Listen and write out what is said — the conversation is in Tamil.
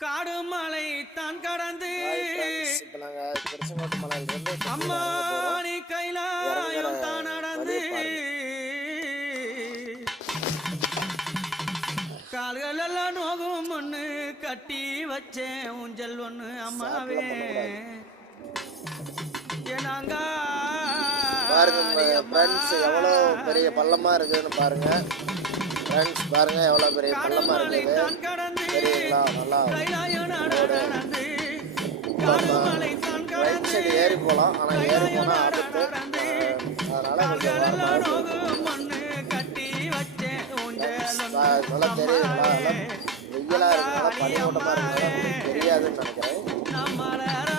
காடு மலை தான் கடந்து இப்போ நாங்கள் திருச்செங்கோட்டு மலையிலிருந்து அம்மானி கைலாயம் தான் நடந்து கால்கள் எல்லாம் நோகும் ஒண்ணு கட்டி வச்சேன் ஊஞ்சல் ஒண்ணு அம்மாவே பாருங்க ஃப்ரெண்ட்ஸ் எவ்வளோ பெரிய பள்ளமா இருக்குன்னு பாருங்க ஃப்ரெண்ட்ஸ் பாருங்க எவ்வளோ பெரிய பள்ளமா இருக்குது தெரியுங்களா நல்லா ரைட் சைடு ஏறி போகலாம் ஆனால் ஏறி போனால் ஆபத்து அதனால நல்லா தெரியுதுங்களா நல்லா வெயிலாக இருக்குனால பனி மூட்டமாக இருக்குனால தெரியாதுன்னு நினைக்கிறேன்